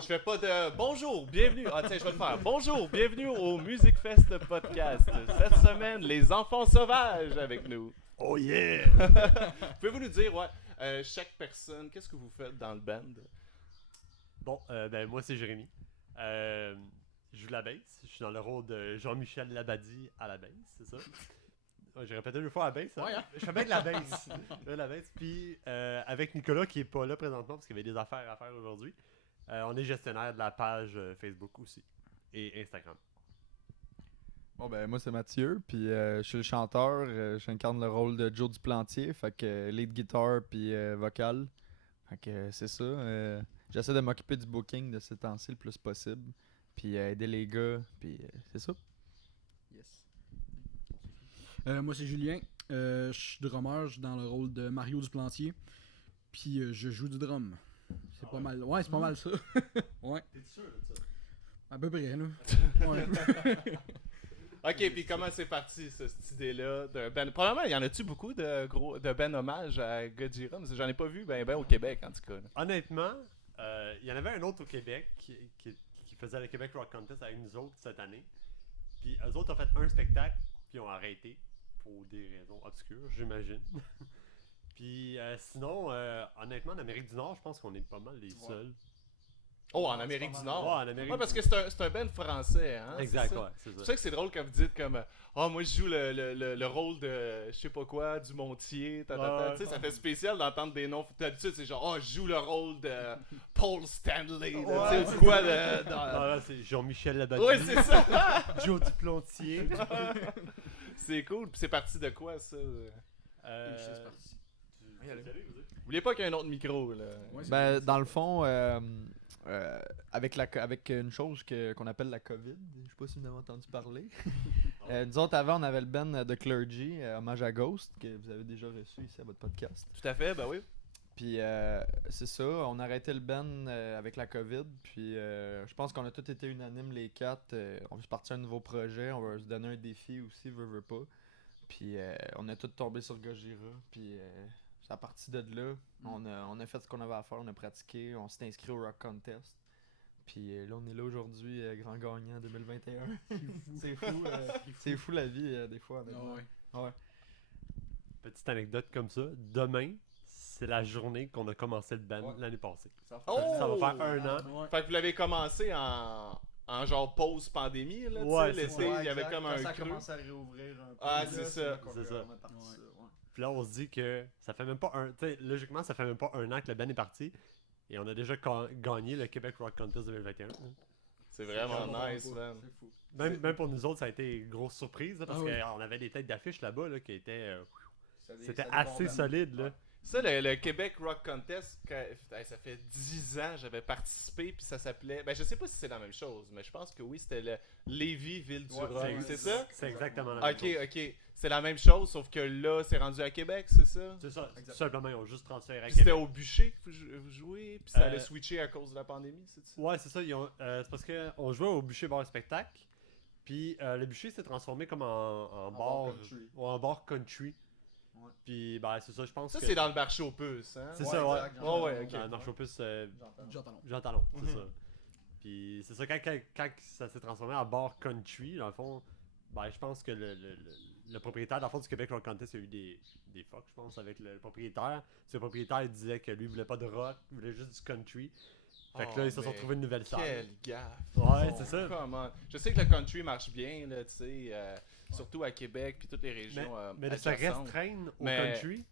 Je fais pas de bonjour, bienvenue. Ah tiens, je vais le faire. Bonjour, bienvenue au Music Fest podcast. Cette semaine, les enfants sauvages avec nous. Oh yeah! Pouvez-vous nous dire, chaque personne, qu'est-ce que vous faites dans le band? Bon, moi c'est Jérémy. Je joue la bass. Je suis dans le rôle de Jean-Michel Labadie à la bass, c'est ça? Ouais, j'ai répété 2 fois à la bass. Hein? Ouais, hein? Je fais bien de la bass. La bass. Puis avec Nicolas qui est pas là présentement parce qu'il y avait des affaires à faire aujourd'hui. On est gestionnaire de la page Facebook aussi. Et Instagram. Bon ben moi c'est Mathieu, puis je suis le chanteur, j'incarne le rôle de Joe Duplantier, fait que lead guitar puis vocal. Fait que c'est ça, j'essaie de m'occuper du booking de ces temps-ci le plus possible, puis aider les gars, puis c'est ça. Yes. Moi c'est Julien, je suis drummer, je suis dans le rôle de Mario Duplantier, puis je joue du drum. C'est pas mal, ouais c'est pas mal ça. Ouais. T'es sûr de ça? À peu près là. Ouais. Ok, puis comment c'est parti cette idée-là d'un band? Probablement, y en a-tu beaucoup de band hommage à Gojira? J'en ai pas vu ben au Québec en tout cas. Là. Honnêtement, il y en avait un autre au Québec qui faisait le Québec Rock Contest avec nous autres cette année. Puis eux autres ont fait un spectacle, puis ont arrêté pour des raisons obscures, j'imagine. Puis sinon, honnêtement, en Amérique du Nord, je pense qu'on est pas mal les seuls. Oh, en Amérique du Nord? Ouais, en Amérique Ouais, parce du que c'est un band français, hein? Exact, c'est ça? ouais, c'est C'est ça. ça que c'est drôle quand vous dites comme moi je joue le rôle de je sais pas quoi, du Montier, tu sais, ça fait spécial d'entendre des noms. D'habitude c'est genre je joue le rôle de Paul Stanley, là, tu sais, ou quoi de. Ah, là, c'est Jean-Michel Labadie. Ouais, c'est ça! Joe Duplantier. C'est cool, puis c'est parti de quoi ça? C'est parti. Vous voulez pas qu'il y ait un autre micro là? Ouais, c'est Ben parti. dans le fond, avec une chose qu'on appelle la COVID, je sais pas si vous en avez entendu parler. Nous autres avant on avait le band de Clergy, hommage à Ghost, que vous avez déjà reçu ici à votre podcast. Tout à fait, ben oui. Puis c'est ça, on a arrêté le band avec la COVID, puis je pense qu'on a tous été unanimes les quatre. On veut se partir un nouveau projet, on veut se donner un défi aussi, veut pas. Puis on est tous tombés sur Gojira, puis c'est à partir de là, on a fait ce qu'on avait à faire, on a pratiqué, on s'est inscrit au Rock Contest. Puis là on est là aujourd'hui, grand gagnant 2021. C'est fou, c'est fou la vie des fois. Ah honnêtement. ouais. Ouais. Petite anecdote comme ça. Demain, c'est la journée qu'on a commencé le band l'année passée. Oh! Ça va faire 1 an. Ouais. Fait que vous l'avez commencé en genre post-pandémie, là, Ouais, tu sais, c'est l'été, ça. il y avait comme un ça a creux. commencé à réouvrir un peu. Ah, là, c'est ça. là qu'on C'est est ça. vraiment parti Ouais. ça, ouais. Puis là, on se dit que ça fait même pas un... Tu sais, logiquement, ça fait même pas 1 an que le band est parti. Et on a déjà gagné le Québec Rock Contest 2021. C'est vraiment vraiment nice, beau. man. C'est fou. Même pour nous autres, ça a été une grosse surprise. Là, parce Ah oui. qu'on avait des têtes d'affiche là-bas là, qui étaient... C'était Ça assez dépend, solide. Là. Ouais. Ça, le Québec Rock Contest, ça fait 10 ans j'avais participé, puis ça s'appelait. Ben, je sais pas si c'est la même chose, mais je pense que oui, c'était le Lévis, Ville du Ouais, Rock. C'est ça? C'est exactement la même Ok, chose. ok. C'est la même chose, sauf que là, c'est rendu à Québec, c'est ça? C'est ça. Exact. Tout simplement, ils ont juste transféré à Puis c'était Québec. au bûcher que vous jouez, puis ça allait Euh, switcher à cause de la pandémie, c'est ça? Ouais, c'est ça. C'est parce qu'on jouait au bûcher bar spectacle. Puis le bûcher s'est transformé comme en bar country. ou en bar country. Ouais. Puis ben, c'est ça, je pense Ça, que... c'est dans le marché aux puces, hein? C'est ça, ouais. exact, Ouais, ouais, ok. Dans le marché aux puces, J'entends. Jean Talon, c'est Mhm. ça. Puis c'est ça, quand ça s'est transformé en bar country, dans le fond, ben, je pense que le propriétaire, dans le fond, du Québec Rock Contest, il y a eu des fucks, je pense, avec le propriétaire. Parce que le propriétaire il disait que lui, il voulait pas de rock, il voulait juste du country. Fait que là, ils se sont mais trouvés une nouvelle salle. Quelle gaffe! Ouais, c'est ça. Comment? Je sais que le country marche bien, là, tu sais, surtout à Québec, puis toutes les régions. Mais de se adjacentes. restreindre au Mais- country,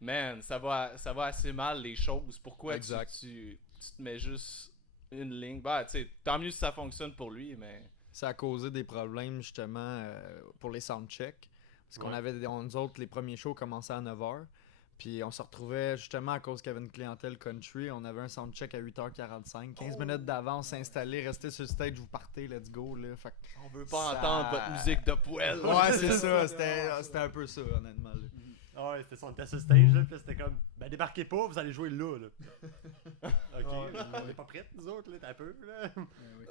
Man, ça va assez mal les choses. Pourquoi Exact. tu te mets juste une ligne? Bah, tu sais, tant mieux si ça fonctionne pour lui, mais. Ça a causé des problèmes justement pour les soundchecks. Parce qu'on Ouais. avait, nous autres, les premiers shows commençaient à 9h. Puis on se retrouvait justement à cause qu'il y avait une clientèle country. On avait un soundcheck à 8h45. 15 minutes d'avance, s'installer, rester sur le stage, vous partez, let's go. Là. Fait que- On veut pas Ça- entendre votre musique de poêle. Ouais, c'est ça. C'était un peu ça, honnêtement. Là. ah ouais, c'était son test sur stage, là, puis c'était comme, ben débarquez pas, vous allez jouer là, là. Ok, on est pas prêts, nous autres, là, t'as peu, là.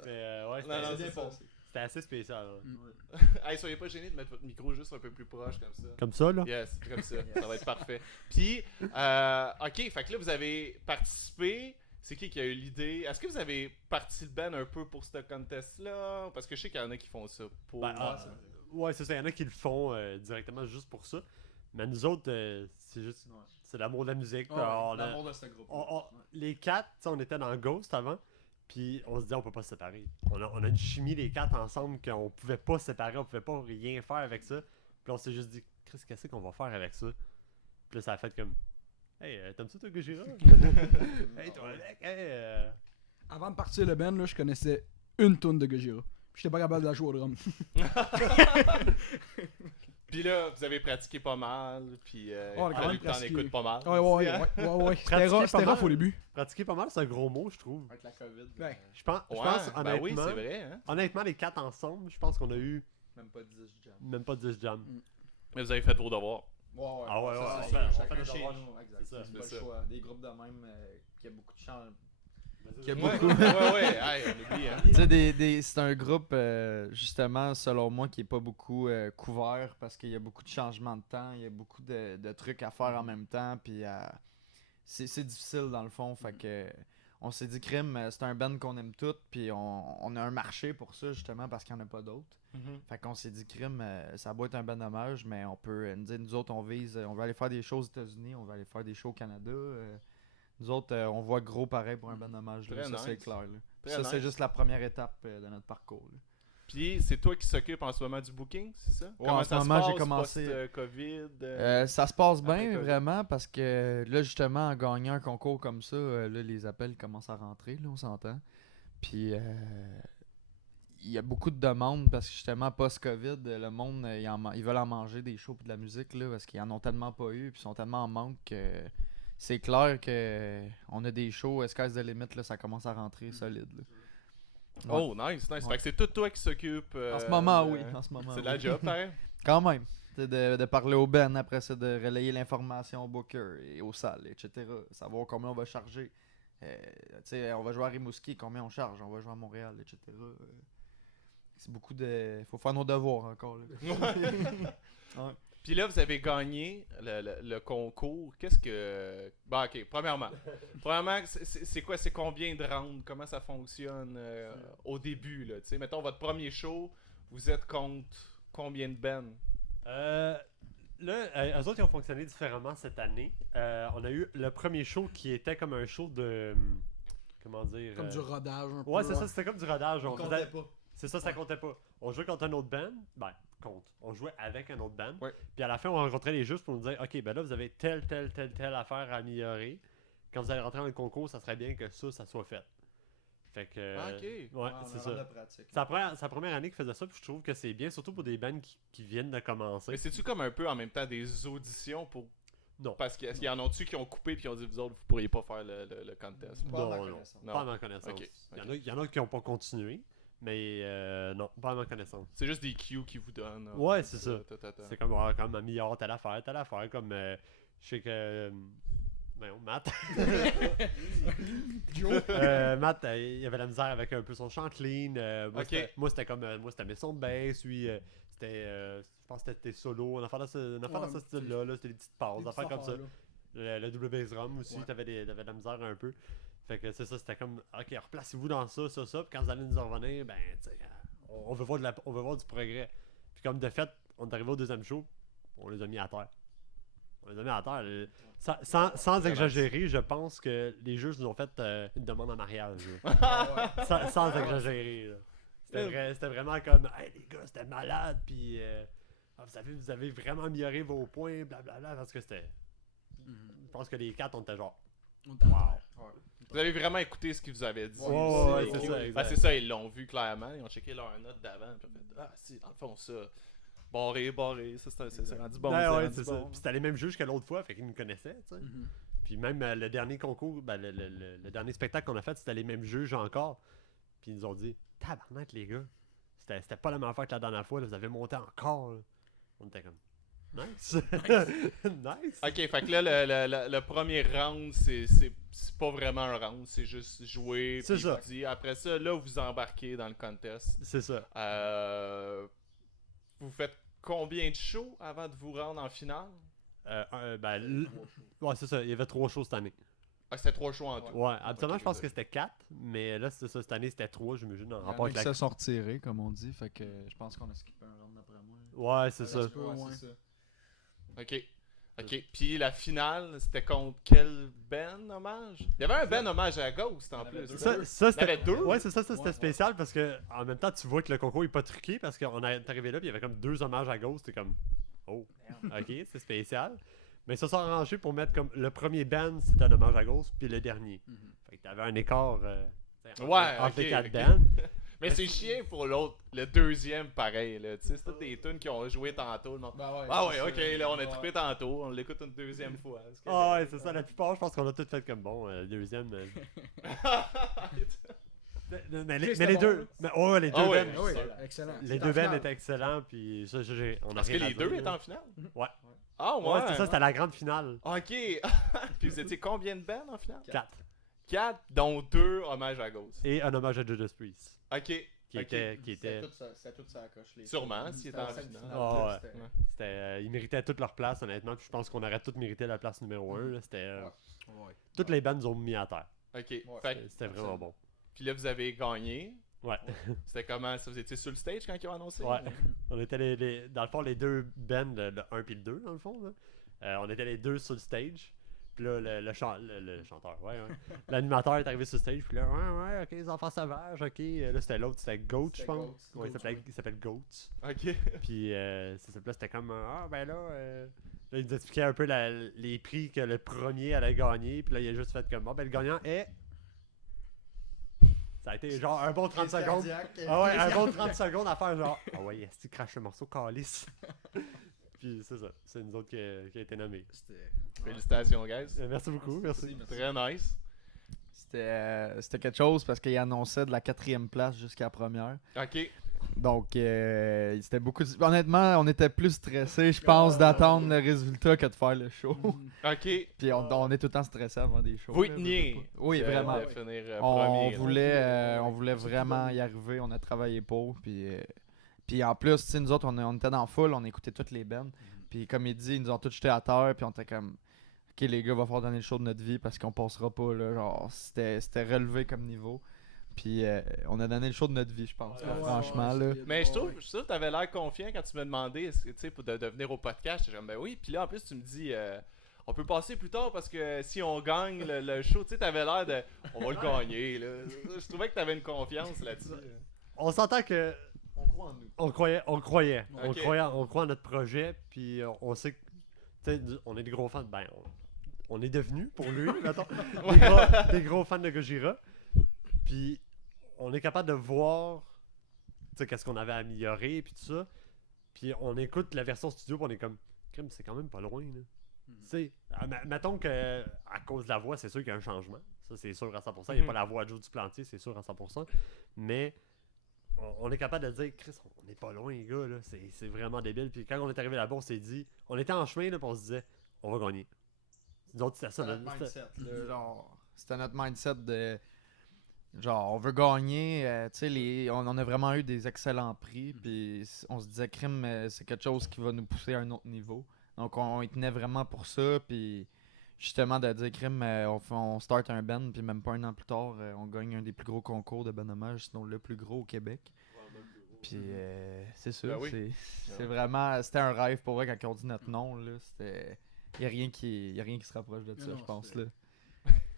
Mais ouais, Non, non, c'était c'est ça. c'était assez spécial. Là. Hey, soyez pas gênés de mettre votre micro juste un peu plus proche comme ça. Comme ça, là. Yes, comme ça. Ça va être parfait. Puis, ok, fait que là, vous avez participé. C'est qui a eu l'idée? Est-ce que vous avez parti le band un peu pour ce contest-là? Parce que je sais qu'il y en a qui font ça. Pour... Ouais, c'est ça. Il y en a qui le font directement juste pour ça. Mais nous autres, c'est juste. Ouais. C'est l'amour de la musique. L'amour de ce groupe. Les quatre, on était dans Ghost avant. Puis on se dit, on peut pas se séparer. On a une chimie, les quatre ensemble, qu'on pouvait pas se séparer. On pouvait pas rien faire avec ça. Puis on s'est juste dit, Chris, qu'est-ce qu'on va faire avec ça? Puis là, ça a fait comme. Hey, t'aimes ça, toi, Gojira? Hey, toi, mec, hey. Avant de partir le band, là, je connaissais une toune de Gojira. Puis j'étais pas capable de la jouer au drum. Puis là, vous avez pratiqué pas mal, puis on a il quand fallu même que t'en pratiqué. écoutes pas mal. Ouais. C'était Pratiquer pas rough au mal. début. Pratiquer pas mal, c'est un gros mot, je trouve. Avec la COVID. Ouais. Je pense, Ben honnêtement, oui, c'est vrai, hein? honnêtement, les quatre ensemble, je pense qu'on a eu Même pas 10 jams. même pas 10 jams. Mais vous avez fait vos devoirs. Ouais. Ah ouais, ça, ouais, c'est on sûr. fait Chacun nos chez devoirs. nous, exact. C'est ça, C'est pas c'est le ça. choix. Des groupes de même qui a beaucoup de chance. Qu'il y a Ouais, beaucoup. ouais, hey, on oublie, hein? Tu sais, c'est un groupe, justement, selon moi, qui est pas beaucoup couvert parce qu'il y a beaucoup de changements de temps, il y a beaucoup de trucs à faire en même temps, puis c'est difficile dans le fond. Fait que on s'est dit, crime, c'est un band qu'on aime toutes, puis on a un marché pour ça, justement, parce qu'il n'y en a pas d'autres. Fait qu'on s'est dit, crime, ça doit être un bon hommage, mais on peut nous dire, nous autres, on vise, on veut aller faire des shows aux États-Unis, on veut aller faire des shows au Canada. Nous autres, on voit gros pareil pour un bon hommage. Là, Très ça, c'est nice. clair. Là. Très Ça, c'est nice. juste la première étape de notre parcours. Là. Puis c'est toi qui s'occupe en ce moment du booking, c'est ça? Ouais, en ce moment, j'ai commencé- Post-COVID. Ça se passe après bien, COVID. vraiment, parce que là, justement, en gagnant un concours comme ça, là, les appels commencent à rentrer, là, on s'entend. Puis, il y a beaucoup de demandes parce que, justement, post-COVID, le monde, ils veulent en manger des shows et de la musique, là, parce qu'ils en ont tellement pas eu, puis ils sont tellement en manque que c'est clair que on a des shows, sky's the limit, là, ça commence à rentrer solide. Là. Oh, nice. Ouais. Fait que c'est tout toi qui s'occupe. En ce moment, oui. En ce moment, C'est de oui. la job, pareil. Quand même. C'est de parler au Ben, après ça, de relayer l'information au booker et aux salles, etc. Savoir combien on va charger. Tu sais, on va jouer à Rimouski, combien on charge. On va jouer à Montréal, etc. C'est beaucoup de... faut faire nos devoirs encore. Là. Ouais. Puis là, vous avez gagné le concours. Qu'est-ce que. Bah, ok, premièrement, c'est quoi? C'est combien de rounds? Comment ça fonctionne au début, là? Tu sais, mettons votre premier show, vous êtes contre combien de bands? Là, eux autres, ils ont fonctionné différemment cette année. On a eu le premier show qui était comme un show de. Comment dire? Comme du rodage un peu. Ouais, c'est ça, c'était comme du rodage. On On comptait faisait- pas. C'est ça, ça comptait pas. On jouait contre un autre band. Ben, on jouait avec un autre band. Ouais. Puis à la fin, on rencontrait les juges pour nous dire, ok, ben là, vous avez telle affaire à améliorer. Quand vous allez rentrer dans le concours, ça serait bien que ça soit fait. Fait que. Ah, ok. Ouais, c'est ça. C'est sa première année qu'il faisait ça, puis je trouve que c'est bien, surtout pour des bands qui viennent de commencer. Mais c'est-tu comme un peu en même temps des auditions pour. Non. Parce qu'il y en a-tu qui ont coupé puis qui ont dit, vous autres, vous pourriez pas faire le contest? Non, à ma non. connaissance. Non. Pas à ma connaissance. Ok, Il y en a qui n'ont pas continué, mais non, pas à ma connaissance. C'est juste des cues qu'ils vous donnent. Ouais, c'est ça. Ta. C'est comme, comme améliore telle affaire, comme, je sais que, Matt, Joe. Matt, il avait la misère avec un peu son chant clean, moi, Ok. moi c'était mes sons de bass, lui, c'était, je pense que c'était solo, on a fait dans ce style-là, là, c'était des petites pauses, des affaires comme ça. Le double bass drum aussi, Ouais. t'avais de la misère un peu. Fait que c'est ça, c'était comme, ok, replacez-vous dans ça, puis quand vous allez nous en revenir, ben, tu sais, on veut voir on veut voir du progrès. Puis comme de fait, on est arrivé au deuxième show, on les a mis à terre. On les a mis à terre. Sans exagérer, je pense que les juges nous ont fait une demande en mariage. là. sans exagérer. Là. C'était vraiment comme, hey les gars, c'était malade, puis vous avez vraiment amélioré vos points, blablabla, parce que c'était. Je pense que les quatre, on était genre. Wow. Vous avez vraiment écouté ce qu'ils vous avaient dit. Ouais, les c'est cues. ça, exact. Ben, c'est ça, ils l'ont vu clairement. Ils ont checké leurs notes d'avant. Puis ils ont fait, ah, si, dans le fond, ça. Barré. Ça, c'est rendu bon. Ouais, c'est ouais, rendu c'est ça. bon. Puis c'était les mêmes juges que l'autre fois, fait qu'ils nous connaissaient, tu sais. Puis même le dernier concours, le dernier spectacle qu'on a fait, c'était les mêmes juges encore. Puis ils nous ont dit, tabarnak les gars, c'était pas la même affaire que la dernière fois, là, vous avez monté encore. Là. On était comme, nice. Nice. Ok, fait que là, le premier round, c'est pas vraiment un round, c'est juste jouer. C'est puis ça. vous dit, après ça, là, vous embarquez dans le contest. C'est ça. Vous faites combien de shows avant de vous rendre en finale? Ouais, c'est ça, il y avait 3 shows cette année. Ah, c'était 3 shows en tout. Ouais, habituellement, Ok, je pense ok. que c'était 4, mais là, c'était ça. Cette année, c'était 3, j'imagine, en Il y en rapport a avec qui la. se sont retirés, comme on dit, fait que je pense qu'on a skippé un round d'après moi. Ouais, c'est ça. se peut, ouais. c'est ça. Ok. Ok. Puis la finale, c'était contre quel band hommage? Il y avait un band hommage à Ghost en Il y en avait plus. deux. Ça, Il y en c'était. avait 2? Ouais, c'est ça, c'était Ouais, spécial parce que en même temps, tu vois que le concours est pas truqué parce qu'on est arrivé là, puis il y avait comme 2 hommages à Ghost. T'es comme, oh, ok, c'est spécial. Mais ils se sont arrangés pour mettre comme le premier band, c'était un hommage à Ghost, puis le dernier. Mhm. Fait que t'avais un écart t'sais, entre, Ouais, entre les ok, 4 ok. bands. Mais c'est chiant pour l'autre, le deuxième pareil. Là. Tu sais, c'est toutes des tunes qui ont joué tantôt. Le monde. Ah ouais, ok, là on a trippé tantôt, on l'écoute une deuxième fois. Ah ouais, c'est ça. La plupart, je pense qu'on a tout fait comme bon. Le deuxième. Mais les C'était bon, deux. là. Mais, ouais, les deux Ah ouais, bands. Ah oui, ça. excellent. Les C'est deux en bands finale. étaient excellents, puis ça, on a Parce que rien à les dire, deux étaient là. en finale? Ouais. Ah ouais. Ouais, c'est ça, c'était la grande finale. Ok. Puis vous étiez combien de bands en finale? 4. 4, dont 2 hommages à Ghost. Et un hommage à Judas Priest. Ok. Qui Ok. était. C'était toute sa coche. Sûrement, s'il était en finale. Ah ouais. C'était- Ils méritaient toute leur place, honnêtement. Puis je pense qu'on aurait tous mérité la place numéro 1. C'était. Ouais. Toutes les bands nous ont mis à terre. Ok. Ouais. Fait que- C'était vraiment bon. puis là, vous avez gagné. Ouais. C'était comment ça? Vous étiez sur le stage quand ils ont annoncé? Ouais. On était dans le fond, les deux bands, le 1 puis le 2, dans le fond. Là. On était les deux sur le stage. Puis là, le chanteur, ouais. L'animateur est arrivé sur le stage. Puis là, ouais, ok, les enfants sauvages, ok. Là, c'était l'autre, c'était Goat, je C'était pense. Goats. Ouais, Goats, il s'appelle Goat. Ok. Puis c'est ça, puis là, c'était comme, ah, ben là, là, il nous expliquait un peu les prix que le premier allait gagner. Puis là, il a juste fait comme, ah, ben le gagnant est. Ça a été genre un bon 30 secondes. Ah ouais, un bon 30 secondes à faire genre, ah ouais, est-ce qu'il crache le morceau calice? Puis c'est ça, c'est nous autres qui a été nommé. Félicitations, guys. Merci beaucoup, merci. Très nice. C'était quelque chose parce qu'il annonçait de la 4e place jusqu'à la première. Ok. Donc, c'était beaucoup. Honnêtement, on était plus stressés, je pense, d'attendre le résultat que de faire le show. Ok. Puis on est tout le temps stressé avant des shows. Vous là, teniez. veux pas. Oui, de- vraiment. De finir On premier. là. voulait vraiment y arriver, on a travaillé pour. Puis en plus, tu sais, nous autres, on était dans la foule, on écoutait toutes les bands. Puis comme il dit, ils nous ont tous jetés à terre, puis on était comme, ok, les gars, va falloir donner le show de notre vie parce qu'on passera pas, là. Genre, c'était relevé comme niveau. Puis on a donné le show de notre vie, je pense, là, franchement, là. Mais je trouve que tu avais l'air confiant quand tu m'as demandé est-ce que, tu sais, de venir au podcast. J'étais comme, ben oui. Puis là, en plus, tu me dis, on peut passer plus tard parce que si on gagne le show, tu sais, t'avais l'air de, on va le gagner. Là. Je trouvais que t'avais une confiance là-dessus. On s'entend que On croit en nous. on croyait. Ok. On croit en notre projet, puis on sait que, tu sais, on est des gros fans, ben, on est devenus, pour lui, mettons, des gros fans de Gojira. Puis on est capable de voir, tu sais, qu'est-ce qu'on avait amélioré, puis tout ça. Puis on écoute la version studio, puis on est comme, crime, c'est quand même pas loin, là. Tu sais, mettons que à cause de la voix, c'est sûr qu'il y a un changement. Ça, c'est sûr à 100%. Il n'y a pas la voix de Joe Duplantier, c'est sûr à 100%. Mais on est capable de dire, Chris, on n'est pas loin, les gars, là. C'est vraiment débile. Puis quand on est arrivé là-bas, on s'est dit, on était en chemin, là, puis on se disait, on va gagner. Nous autres, c'était ça. C'était notre c'était- mindset, là, genre, c'était notre mindset de. Genre, on veut gagner. Tu sais, on a vraiment eu des excellents prix. Puis on se disait, crime, c'est quelque chose qui va nous pousser à un autre niveau. Donc, on y tenait vraiment pour ça. Puis justement, de dire, crime, on start un band. Puis même pas un an plus tard, on gagne un des plus gros concours de bon hommage, sinon le plus gros au Québec. Puis c'est ça. Ben oui. C'est vraiment. C'était un rêve pour vrai quand on dit notre nom. Là, c'était. Il n'y a rien qui se rapproche de ça, Non, je pense. c'était- Là.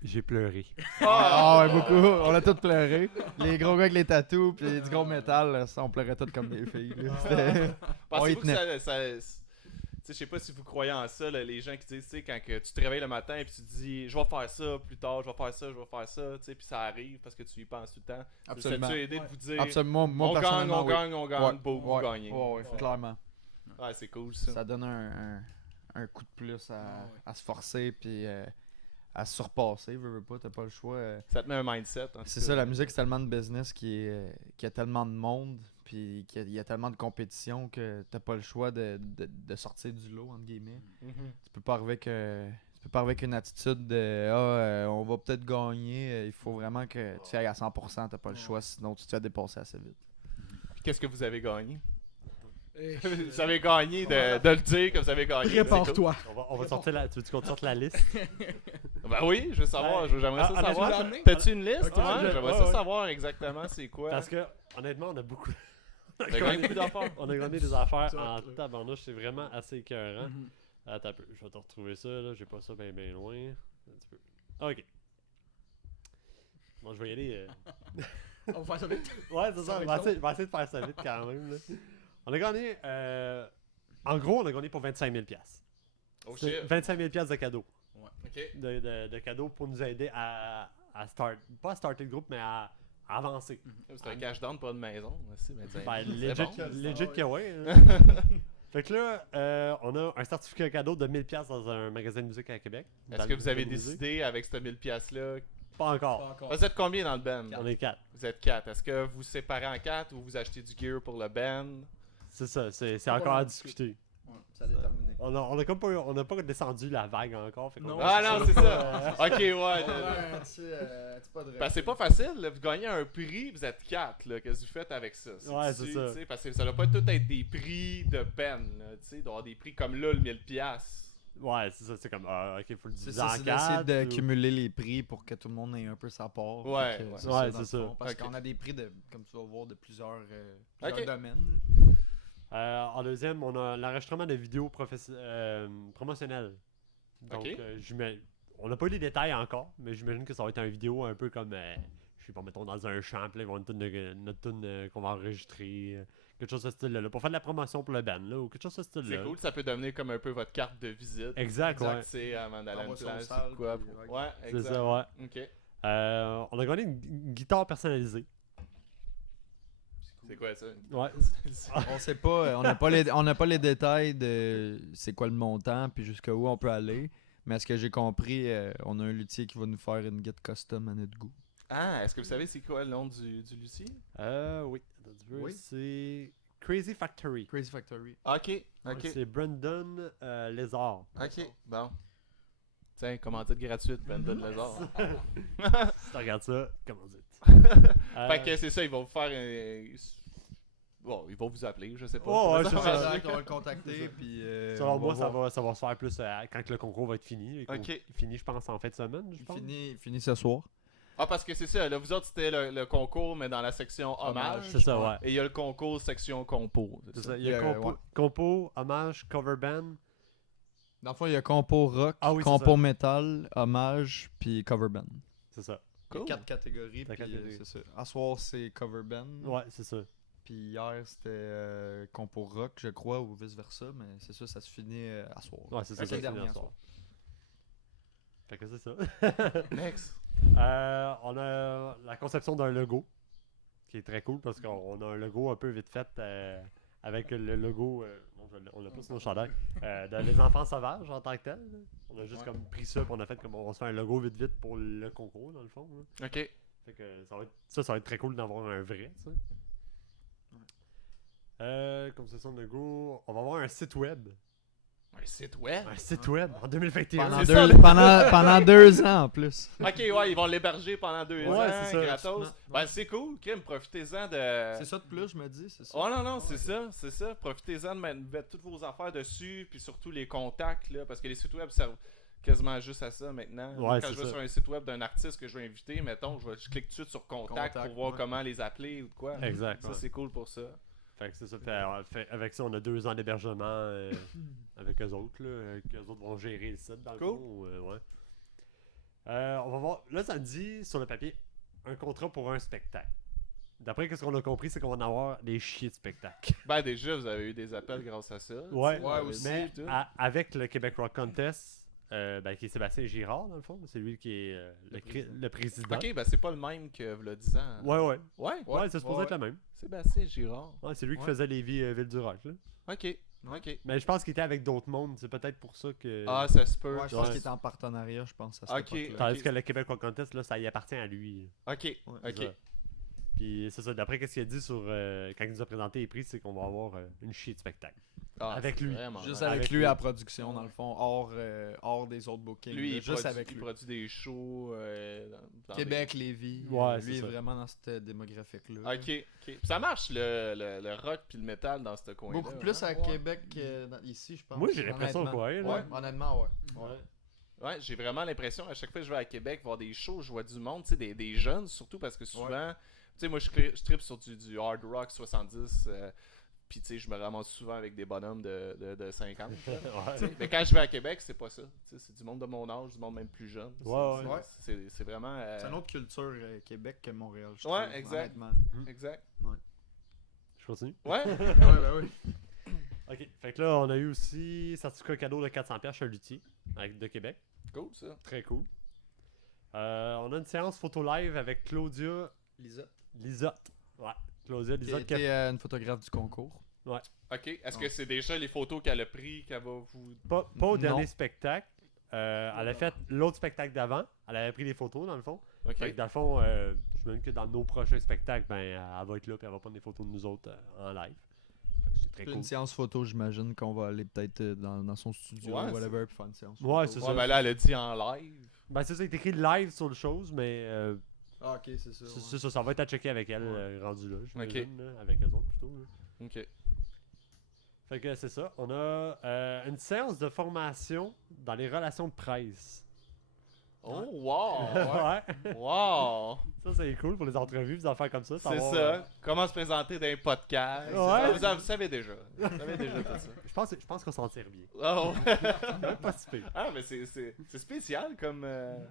J'ai pleuré. Ah ouais, beaucoup. On a tous pleuré. Les gros gars avec les tatous, puis du gros métal, là, ça, on pleurait tous comme des filles. là. C'était- On y Pensez-vous que tenait. tu sais, je sais pas si vous croyez en ça, là, les gens qui disent, tu sais, quand que tu te réveilles le matin et tu te dis, je vais faire ça plus tard, je vais faire ça, je vais faire ça, tu sais, puis ça arrive parce que tu y penses tout le temps. Absolument. Ça t'a aidé de vous dire, Absolument. Moi, on gagne, personnellement, on oui. gagne, on gagne, Ouais, vous ouais, gagnez. ouais, clairement. Ouais, c'est cool ça. Ça donne un coup de plus ouais. à se forcer, puis à se surpasser. Veux pas, t'as pas le choix. Ça te met un mindset. en tout C'est cas. ça, la musique, c'est tellement de business qui a tellement de monde, puis qu'il y a tellement de compétition que t'as pas le choix de sortir du lot, entre guillemets. Mhm. Tu peux pas arriver avec une attitude de on va peut-être gagner, il faut vraiment que tu ailles à 100%, t'as pas le choix, sinon tu te fais dépasser assez vite. Puis qu'est-ce que vous avez gagné? Eh, Vous avez gagné de le dire que vous avez gagné. Prépare-toi. On va sortir tu veux qu'on te sorte la liste? C'est cool. Ben oui, je veux savoir, Ben, j'aimerais ça honnêtement, savoir. tu l'as amené? T'as-tu une liste? Ok, Ouais, je- j'aimerais ouais, ça ouais. savoir exactement c'est quoi. Parce que, honnêtement, on a beaucoup. T'as gagné beaucoup d'affaires. On a gagné des affaires Ça, en là. tabarnouche, c'est vraiment assez écœurant. Mhm. Attends un peu, je vais te retrouver ça, là. J'ai pas ça bien loin. Un petit peu. Ok. Bon, je vais y aller. On va faire ça vite. Ouais, c'est Ça ça. va Je être vais essayer de faire ça vite quand même. Là. On a gagné. En gros, on a gagné pour 25 000 piastres. Oh C'est shit. 25 000 piastres de cadeaux. Ok. De cadeaux pour nous aider à pas à starter le groupe, mais à avancer. C'est un cash down, pas de maison. Merci, mais tiens, Ben, c'est legit, bon. legit que ouais. hein. Fait que là, on a un certificat cadeau de 1000 piastres dans un magasin de musique à Québec. Est-ce Dans que le vous avez musée. décidé avec ce 1000 piastres-là? Pas encore. Pas encore. Vous êtes combien dans le band? On est 4. Vous êtes 4. Est-ce que vous séparez en 4 ou vous achetez du gear pour le band? C'est ça, c'est Ouais, encore à ouais. discuter. Ouais, ça a déterminé. On n'a pas descendu la vague encore. Fait qu'on- Non, Ah non, c'est ça. Euh, Ok, ouais. Ben, c'est pas facile, là. Vous gagnez un prix, vous êtes 4, là. Qu'est-ce que vous faites avec ça? Ouais, c'est ça. Tu sais, parce que ça doit pas tout être des prix de band, là. Tu sais, il doit y avoir des prix comme là, le 1000 piastres. Ouais, c'est ça, c'est comme, ok, faut le C'est diviser ça, en c'est d'essayer 4. d'accumuler les prix pour que tout le monde ait un peu sa part. Ouais, Fait que ouais. c'est Ouais, ça, dans c'est le ça. fond, Parce Ok. qu'on a des prix, comme tu vas voir, de plusieurs Ok. domaines. En deuxième, on a l'enregistrement de vidéos promotionnelles. Donc, Ok. on n'a pas eu les détails encore, mais j'imagine que ça va être une vidéo un peu comme, je sais pas, mettons dans un champ, puis là, ils vont notre tune qu'on va enregistrer, quelque chose de ce style-là, là, pour faire de la promotion pour le band, là, ou quelque chose de ce style-là. C'est cool, ça peut devenir comme un peu votre carte de visite. Exact, ouais. Tu sais, avant d'aller à une Envoie ça aux place salles, ou quoi. puis, Ouais, C'est exact. ça, ouais. Ok. On a gagné une guitare personnalisée. C'est quoi ça? Ouais. On sait pas, on n'a pas les détails de c'est quoi le montant puis jusqu'où on peut aller. Mais à ce que j'ai compris, on a un luthier qui va nous faire une guide custom à notre goût. Ah, est-ce que vous savez c'est quoi le nom du Lucie? Oui. Attends un petit peu. Oui. C'est Crazy Factory. Crazy Factory. Ok, ok. C'est Brandon Lézard. Ok, bon. Tiens, commandite gratuite, Brandon Lézard. Si tu regardes ça, comment dire. Fait que c'est ça, ils vont vous faire un... Bon, ils vont vous appeler, je sais pas. Oh, ouais, c'est ça. On va le contacter puis Selon on moi, va voir. ça va se faire plus quand le concours va être fini. Ok. Il finit, je pense, en fin de semaine, je pense. Fini ce soir. Ah, parce que c'est ça, là, vous autres, c'était le concours, mais dans la section hommage. C'est ça, ouais. Et il y a le concours section compo. C'est ça. ça. Il y a ouais. compo, hommage, cover band. Dans le fond, il y a compo rock, Ah oui, c'est compo ça. metal, hommage puis cover band. C'est ça. Il y a Cool. 4 catégories. Quatre Puis, catégories. c'est ça. À soir, c'est cover band. Ouais, c'est ça. Puis hier, c'était compo rock, je crois, ou vice-versa. Mais c'est ça, ça se finit à soir. Ouais, c'est ça. Ok, ça, c'est dernier bien à soir. Fait que c'est ça. Next. On a la conception d'un logo qui est très cool parce qu'on a un logo un peu vite fait avec le logo, on l'a pas sur nos chandails, de Les Enfants Sauvages en tant que tel. Là. On a juste Ouais. comme pris ça et on a fait comme on se fait un logo vite pour le concours dans le fond. Là. Ok. Fait que ça va être très cool d'avoir un vrai, tu sais. Conception de logo, on va avoir un site web. Un site web. Un site web en 2021. Pendant C'est deux, ça, pendant 2 ans en plus. Ok, ouais, ils vont l'héberger pendant 2 Ouais, ans, c'est ça. gratos. Ouais. Ben, c'est cool, Kim, profitez-en de... C'est ça de plus, je me dis, c'est ça. Oh non, non, c'est ça. Profitez-en de mettre toutes vos affaires dessus, puis surtout les contacts, là, parce que les sites web servent quasiment juste à ça maintenant. Ouais, Quand c'est je vais ça. sur un site web d'un artiste que je veux inviter, mettons, je clique tout de suite sur contact pour voir ouais. comment les appeler ou de quoi. Exact. Ça, ouais. c'est cool pour ça. Fait que c'est ça. Avec ça, on a 2 ans d'hébergement avec eux autres. Là, qu'eux autres vont gérer le site dans le Cool. fond. Ouais. On va voir. Là, ça me dit sur le papier un contrat pour un spectacle. D'après ce qu'on a compris, c'est qu'on va en avoir des chiés de spectacles. Ben, déjà, vous avez eu des appels grâce à ça. Ouais, Ouais, aussi, mais tout. avec le Québec Rock Contest, qui est Sébastien Girard, dans le fond, c'est lui qui est le président. Ok, ben c'est pas le même que vous le 10 ans. Ouais. Ouais? Ouais, c'est supposé ouais. être le même. Sébastien Girard. Ouais, c'est lui qui Ouais. faisait les Ville du Rock. Là. Ok, ok. Mais je pense qu'il était avec d'autres mondes. C'est peut-être pour ça que. Ah, ça se peut. Ouais, je pense Ouais. qu'il est en partenariat, je pense, à cette Ok. époque-là. Tandis Ok. que le Québec Rock Contest, là, ça y appartient à lui. Ok, C'est ok. ça. Puis c'est ça, d'après ce qu'il a dit sur quand il nous a présenté les prix, c'est qu'on va avoir une chier de spectacle. Ah, Avec c'est lui. vraiment Juste nice. avec Avec lui lui. à la production, dans le fond, hors des autres bookings. Lui, là, il juste produit, avec il lui. produit des shows dans Québec, Lévis. Ouais, lui c'est est ça. vraiment dans cette démographique-là. Ok, ok. Puis ça marche le rock puis le métal dans ce coin-là. Beaucoup plus à Québec qu'ici, je pense. Moi, j'ai l'impression honnêtement. que ouais, là. Ouais, honnêtement, ouais. Ouais. Ouais, j'ai vraiment l'impression, à chaque fois que je vais à Québec voir des shows, je vois du monde, tu sais, des jeunes surtout, parce que souvent, tu sais, moi je trippe sur du hard rock 70, puis tu sais, je me ramasse souvent avec des bonhommes de 50. tu sais. Mais quand je vais à Québec, c'est pas ça. Tu sais, c'est du monde de mon âge, du monde même plus jeune. Ouais. C'est vraiment. C'est une autre culture Québec que Montréal, je Ouais, trouve, exact. honnêtement. Exact. Je continue. Ouais. Ouais, ben oui. Ok, fait que là, on a eu aussi certificat cadeau de 400$ chez un luthier de Québec. Cool ça. Très cool. On a une séance photo live avec Claudia Lisotte. Ouais, Claudia Qui Lisotte. était une photographe du concours. Ok. Est-ce que c'est déjà les photos qu'elle a prises qu'elle va vous. Pas au dernier Non. spectacle. Elle a fait l'autre spectacle d'avant. Elle avait pris des photos dans le fond. Ok. Fait que dans le fond, je me dis que dans nos prochains spectacles, ben, elle va être là et elle va prendre des photos de nous autres en live. Fait que c'est très Puis cool. une séance photo, j'imagine qu'on va aller peut-être dans son studio Ouais, ou whatever, puis faire une séance Ouais, photo. c'est Ouais, ça. ben là, elle a dit en live. Ben, c'est ça, c'est écrit live sur le chose, mais Ah, ok, c'est ça. c'est ça, ça va être à checker avec elle, rendu là, j'imagine, Ok. là, avec eux autres plutôt. Là. Ok. Fait que c'est ça. On a une séance de formation dans les relations de presse. Oh, wow! Ouais. Wow! Ça, c'est cool pour les entrevues, des affaires comme ça. C'est savoir, ça. Comment se présenter dans un podcast. Ouais. Vous savez déjà. Vous savez déjà tout ça. Je pense qu'on s'en tire bien. Oh. Quand même pas si pire. Ah, mais c'est spécial comme.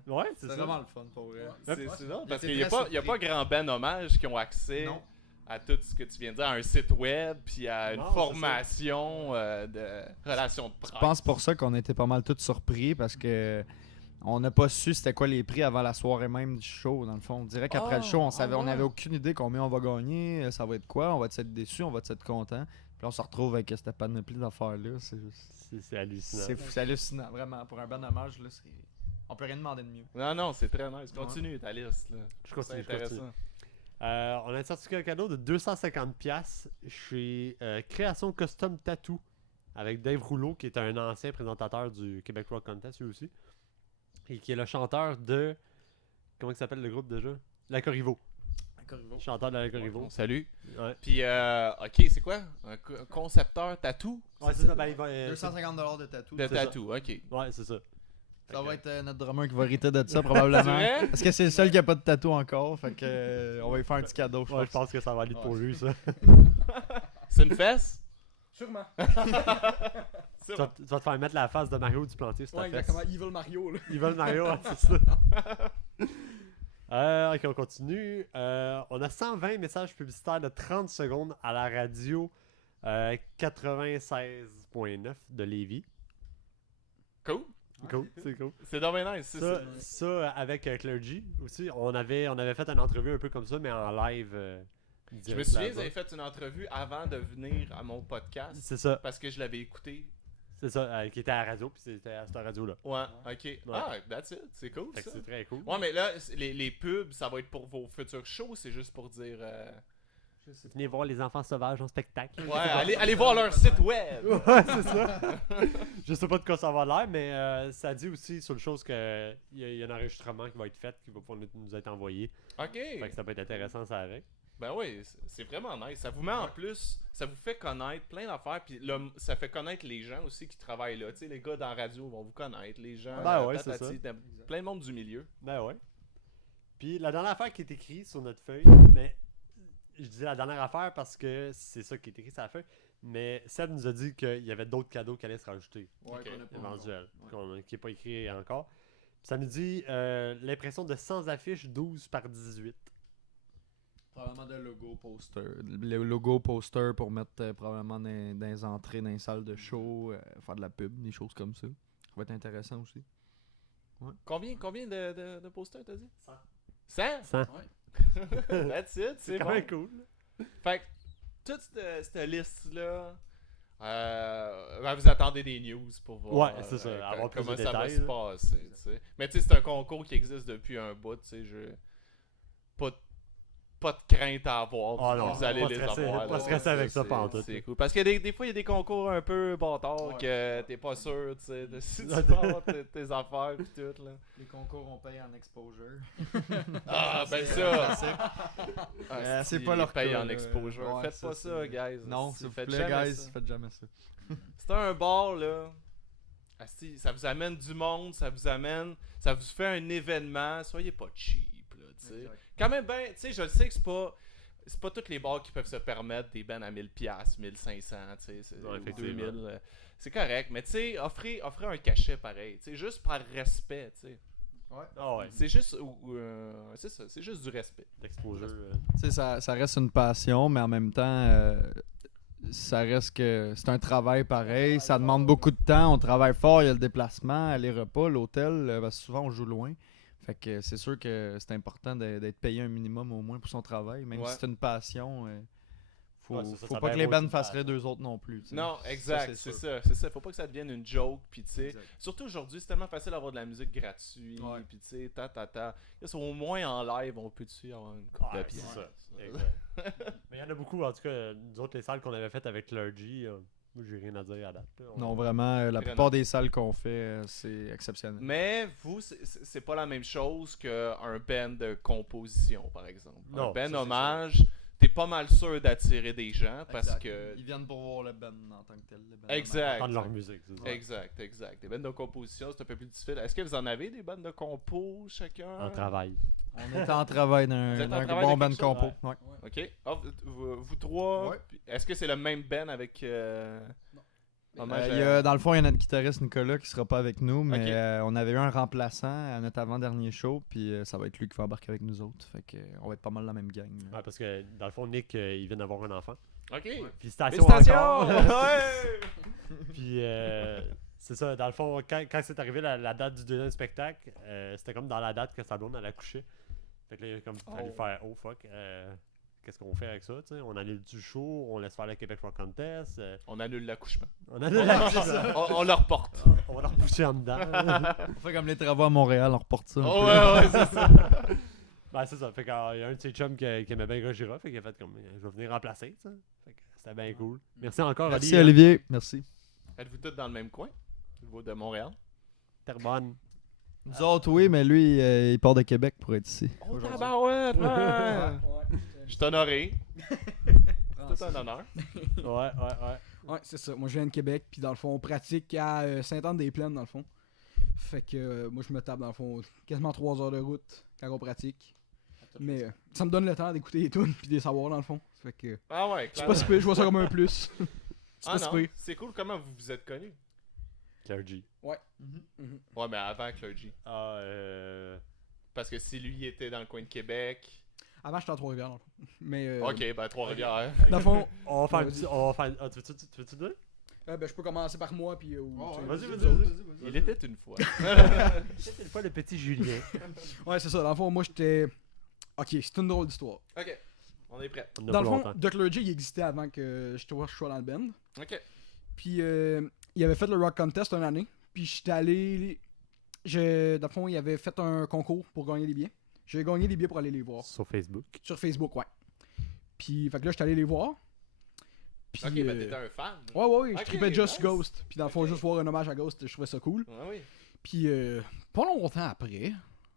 Ouais, c'est C'est ça. vraiment le fun pour vrai. C'est non, parce était qu'il n'y a, très pas grand ben hommage qui ont accès Non. à tout ce que tu viens de dire, à un site web, puis à une Non, c'est formation de relations de presse. Je pense pour ça qu'on était pas mal tous surpris parce que on n'a pas su c'était quoi les prix avant la soirée même du show. Dans le fond, on dirait qu'après le show, on n'avait aucune idée combien on va gagner, ça va être quoi, on va être déçu, on va être content. Puis là, on se retrouve avec cette panoplie d'affaires-là. C'est hallucinant. C'est hallucinant, vraiment. Pour un bon hommage, là, on peut rien demander de mieux. Non, c'est très nice. Continue ta liste. Là. Je continue, C'est intéressant. on a un certificat cadeau de 250$ chez Création Custom Tattoo avec Dave Rouleau, qui est un ancien présentateur du Québec Rock Contest, lui aussi. Et qui est le chanteur de. Comment il s'appelle le groupe déjà? La Corriveau. Chanteur de la Corriveau. Salut. Ouais. Puis, ok, c'est quoi? Un concepteur tatou? Ouais, c'est ça. Ben, il va, 250$ de tatou. De c'est ça. tatou, ok. Ouais, c'est ça. Ça va être notre drummer qui va hériter de ça probablement. C'est vrai? Parce que c'est le seul qui a pas de tatou encore. Fait que on va lui faire un petit cadeau, je Ouais, pense. je pense que ça va aller pour lui, ça. C'est une fesse? Sûrement. Tu vas te faire mettre la face de Mario du plantier sur ta Ouais, fesse. exactement. Evil Mario, là. Ils veulent Mario, ouais, c'est ça. Ok, on continue. On a 120 messages publicitaires de 30 secondes à la radio 96.9 de Lévis. Cool. Cool, c'est cool. C'est dommage nice. Ça avec Clergy aussi, on avait fait une entrevue un peu comme ça, mais en live. Je me souviens, vous avez fait une entrevue avant de venir à mon podcast C'est ça, parce que je l'avais écouté. c'est ça, qui était à la radio, puis c'était à cette radio-là. Ouais, ok. Ah, that's it. C'est cool Fait que ça. c'est très cool. Ouais, mais là, les pubs, ça va être pour vos futurs shows, c'est juste pour dire. Venez voir les enfants sauvages en spectacle. Ouais, allez voir leur site web. Ouais, c'est ça. Je sais pas de quoi ça va l'air, mais ça dit aussi sur le chose qu'il y a un enregistrement qui va être fait, qui va pouvoir nous être envoyé. Ok. Fait que ça peut être intéressant, ça avec. Ben oui, c'est vraiment nice. Ça vous met en plus, ça vous fait connaître plein d'affaires, puis ça fait connaître les gens aussi qui travaillent là. Tu sais, les gars dans la radio vont vous connaître, les gens. Ben ouais, c'est ça. Plein de monde du milieu. Ben ouais. Puis la dernière affaire qui est écrite sur notre feuille, mais je disais la dernière affaire parce que c'est ça qui est écrit sur la feuille, mais Seb nous a dit qu'il y avait d'autres cadeaux qui allaient se rajouter, Ouais, Ok, qu'on a pas éventuels, encore. qui n'est pas écrit encore. Puis ça nous dit l'impression de 100 affiches 12 par 18. Probablement de logo poster. Le logo poster pour mettre probablement dans les entrées, dans les salles de show, faire de la pub, des choses comme ça. Ça va être intéressant aussi. Combien de posters t'as dit? 100. 100? 100. That's it, c'est quand bon. même cool. Fait que, toute cette liste-là, vous attendez des news pour voir Ouais, c'est ça, avoir plus comment de ça va détails, se là. passer. Tu sais. Mais tu sais, c'est un concours qui existe depuis un bout. Tu sais, pas de crainte à avoir. Ah non, vous allez pas les stressé- avoir. pas là. stressé avec ça C'est- pantoute, C'est là. cool. Parce que des fois, il y a des concours un peu bâtards Ouais. que t'es pas sûr, tu sais, de si tu Ouais. vas avoir tes affaires pis tout, là. Les concours, on paye en exposure. Ah, ben ça! Ah, c'est si, pas leur ils payent cas, en là. exposure. Ouais, Faites ça, pas ça, c'est- guys. Non, Si, s'il vous faites plaît, jamais guys, ça. faites jamais ça. C'est un bar, là. asti, ça vous amène du monde, ça vous fait un événement, soyez pas cheap, là, tu sais. Quand même, ben, tu sais, je le sais que c'est pas tous les bars qui peuvent se permettre des bands à 1000$, 1500$, tu sais, Ouais, ou effectivement. 2000$. C'est correct, mais tu sais, offrez un cachet pareil, tu sais, juste par respect, tu sais. Ah ouais, C'est juste, c'est ça, c'est juste du respect. l'exposure. Tu sais, ça reste une passion, mais en même temps, ça reste que c'est un travail pareil. Ça demande beaucoup de temps. On travaille fort, il y a le déplacement, les repas, l'hôtel, parce que souvent on joue loin. Fait que c'est sûr que c'est important d'être payé un minimum au moins pour son travail. Même Ouais. si c'est une passion, faut, Ouais, ça faut peut pas que les avoir bands aussi une fassent passion. d'eux autres non plus. tu sais. Non, exact, c'est c'est ça. Faut pas que ça devienne une joke, puis tu sais. Exact. Surtout aujourd'hui, c'est tellement facile d'avoir de la musique gratuite, Ouais. puis tu sais, au moins en live, on peut-tu avoir une coupe de Ouais, pièces. c'est ça. Exact. Mais il y en a beaucoup, en tout cas, nous autres, les salles qu'on avait faites avec Clergy, moi, j'ai rien à dire à date. là. Non, vraiment, la Vraiment. plupart des salles qu'on fait, c'est exceptionnel. Mais vous, c'est pas la même chose qu'un band de composition, par exemple. Non, Un band ça, c'est hommage, t'es pas mal sûr d'attirer des gens parce Exact. que. Ils viennent pour voir le band en tant que tel. le band Exact. Entendre leur musique, c'est ça. Exact. Des bandes de composition, c'est un peu plus difficile. Est-ce que vous en avez des bandes de compo chacun? En travail. On est en travail Vous êtes en d'un travail bon de band quelque chose? compo. Ouais. Ok. Ah, vous trois, Ouais. puis est-ce que c'est le même band avec. Hommage Dans le fond, il y a notre guitariste Nicolas qui sera pas avec nous, mais Ok. on avait eu un remplaçant à notre avant-dernier show, puis ça va être lui qui va embarquer avec nous autres. Fait que on va être pas mal la même gang. là. Ouais, parce que dans le fond, Nick, il vient d'avoir un enfant. Ok. Félicitations! Félicitations! encore. Ouais! Puis c'est ça, dans le fond, quand c'est arrivé la date du deuxième spectacle, c'était comme dans la date que sa blonde allait coucher. Fait que là, il a comme fallu faire oh fuck, qu'est-ce qu'on fait avec ça, tu sais? On annule du show, on laisse faire le Québec Rock Contest, On annule l'accouchement. on annule la On le reporte. on va leur pousser en dedans. On fait comme les travaux à Montréal, on reporte ça. un Oh, peu. ouais, c'est ça. Ben c'est ça, fait qu'il y a un de ses chums qui aimait bien Gojira, fait qu'il a fait comme je vais venir remplacer, tu sais. Fait que c'était bien cool. Merci encore, Merci Oli. Olivier, merci. Êtes-vous tous dans le même coin? Au niveau de Montréal? Terrebonne. Nous autres, oui, mais lui, il part de Québec pour être ici. Oh, tabarouette, man! Je suis honoré. C'est tout un honneur. Ouais. Ouais, c'est ça. Moi, je viens de Québec, puis dans le fond, on pratique à Sainte-Anne-des-Plaines, dans le fond. Fait que moi, je me tape, dans le fond, quasiment 3 heures de route quand on pratique. Mais ça me donne le temps d'écouter les tunes puis de les savoir, dans le fond. Fait que Ah ouais, c'est pas si pire, je vois ça comme un plus. C'est Ah pas si non, pire. c'est cool comment vous vous êtes connus. Clergy. Ouais, mais avant Clergy. Ah, Parce que si lui était dans le coin de Québec. Avant, j'étais à Trois-Rivières, dans le fond. Mais Ok, ben Trois-Rivières. dans le fond, on va faire un Vas-y. petit. On va faire. Ah, tu veux-tu dire? ben, je peux commencer par moi, puis... Vas-y. Il était une fois. C'était une fois le petit Julien. Ouais, c'est ça. Dans le fond, moi, j'étais... Ok, c'est une drôle d'histoire. Ok, on est prêt. On a Dans le pas fond, longtemps. The Clergy, il existait avant que je sois dans le band. Ok. Puis, il avait fait le Rock Contest une année. Puis, j'étais allé... Dans le fond, il avait fait un concours pour gagner des billets. J'ai gagné des billets pour aller les voir. Sur Facebook. Sur Facebook, ouais. Puis, fait que là, j'étais allé les voir. Puis, Ok, ben t'étais un fan. ouais, je Ok, tripais juste nice. Ghost. Puis, dans le fond, Ok. juste voir un hommage à Ghost, je trouvais ça cool. Ouais, oui. Puis, pas longtemps après...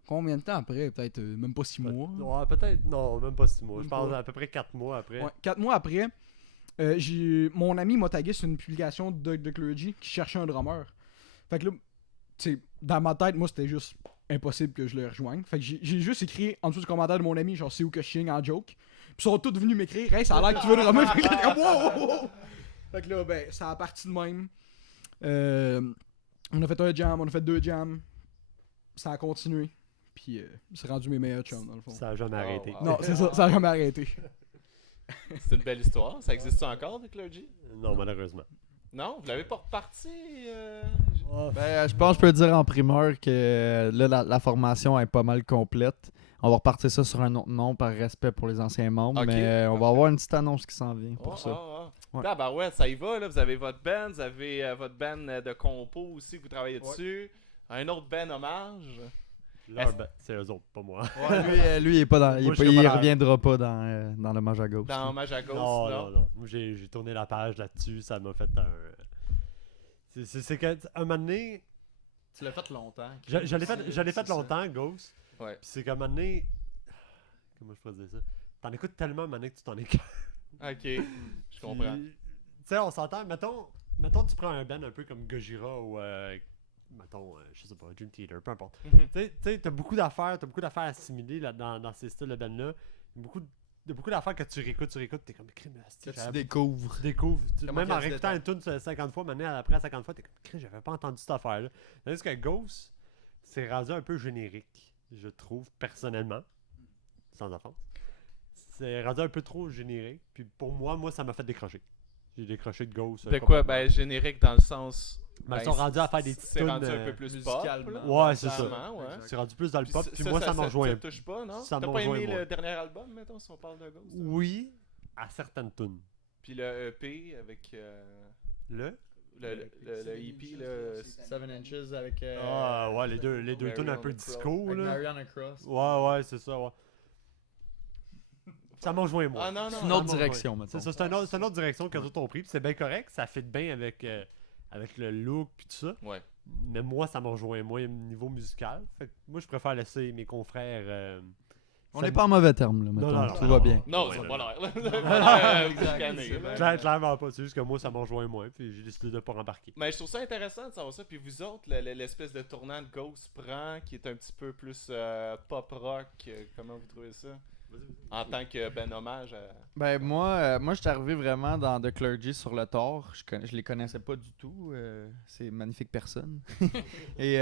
Combien de temps après? Peut-être même pas 6 mois. Ouais, peut-être. Non, même pas 6 mois. Je Même pense pas. à peu près 4 mois après. Ouais, 4 mois après, mon ami m'a tagué sur une publication de Clergy qui cherchait un drummer. Fait que là, tu sais, dans ma tête, moi, c'était juste impossible que je le rejoigne. Fait que j'ai juste écrit en dessous du commentaire de mon ami, genre, c'est où que je signe en joke. Puis ils sont tous venus m'écrire, hey, ça a l'air que tu veux le drummer. Fait que là, j'étais comme, wow! Fait que là, ben, ça a parti de même. On a fait un jam, on a fait 2 jams. Ça a continué. Puis c'est rendu mes meilleurs chums, dans le fond. Ça a jamais arrêté. wow. Non, c'est ça, ça a jamais arrêté. C'est une belle histoire. Ça existe encore, The Clergy? Non, malheureusement. Non? Vous l'avez pas reparti? Ben, je pense que je peux dire en primeur que là, la formation est pas mal complète. On va repartir ça sur un autre nom par respect pour les anciens membres, Ok, mais on va parfait. avoir une petite annonce qui s'en vient pour ça. Ouais. Ah, bah ouais, ça y va, là. Vous avez votre band, vous avez votre band de compo aussi que vous travaillez dessus. Un autre band hommage. C'est eux autres, pas moi. Lui, il est pas dans, Moi, je serais pas il dans- reviendra pas dans le Mage à Ghost. Dans Hommage à Ghost, Non. Moi, j'ai tourné la page là-dessus. Ça m'a fait un. C'est qu'à un moment donné. Tu l'as fait longtemps. Je l'ai fait longtemps, Ghost. Ouais. Puis c'est qu'à un moment donné. Comment je pourrais dire ça? T'en écoutes tellement à un moment donné que tu t'en écoutes. Ok, je comprends. Tu sais, on s'entend. Mettons, tu prends un band un peu comme Gojira ou mettons, je sais pas, Dream Theater, peu importe. Mhm. Tu sais, t'as beaucoup d'affaires à assimiler là, dans ces styles de band-là. Beaucoup d'affaires que tu réécoutes, t'es comme crime. Que tu découvres. Tu découvres. Comment Même en qu'elle se réécoutant détend. une tune 50 fois, maintenant, après 50 fois, t'es comme crime, j'avais pas entendu cette affaire-là. Tandis que Ghost, c'est rendu un peu générique, je trouve, personnellement. Sans offense. C'est rendu un peu trop générique. Puis pour moi, ça m'a fait décrocher. J'ai décroché de Ghost. De quoi? Ben, générique dans le sens. Ben, ils ben, sont rendus à faire des petites C'est tunes, rendu un peu plus pop. musicalement. là, Ouais, c'est ça. clairement, ouais. C'est rendu plus dans le Puis pop. Puis moi, ça me Ça rejoint. te touche pas, non? Ça T'as me pas aimé rejoint, moi. le dernier album, mettons, si on parle de Ghost? Oui, à certaines tunes. Puis le EP avec Le le EP, le. 7 Inches avec. Ah, ouais, les deux tunes un peu Marion disco, Avec là. Mariana Cross. Ouais, c'est ça, ouais. Ça m'a rejoint, moi. Ah non, non. C'est une autre Ça m'a direction, rejoint. mettons. C'est ça, c'est une autre direction que les autres ont pris. Puis c'est bien correct, ça fit bien avec le look, puis tout ça. Ouais. Mais moi, ça m'a rejoint, moi, au niveau musical. Fait que moi, je préfère laisser mes confrères. On n'est pas en mauvais terme, là, mettons. non, Tout va bien. Non, Ouais, ça non, va non. l'air. Exact, Chicané, c'est là. vrai. Clairement pas, c'est juste que moi, ça m'a rejoint moins, puis j'ai décidé de pas rembarquer. Mais je trouve ça intéressant de savoir ça. Puis vous autres, l'espèce de tournant de Ghost prend, qui est un petit peu plus pop rock, comment vous trouvez ça? En tant que ben hommage à. Ben moi je suis arrivé vraiment dans The Clergy sur le tort. Je les connaissais pas du tout. C'est magnifique personne. Et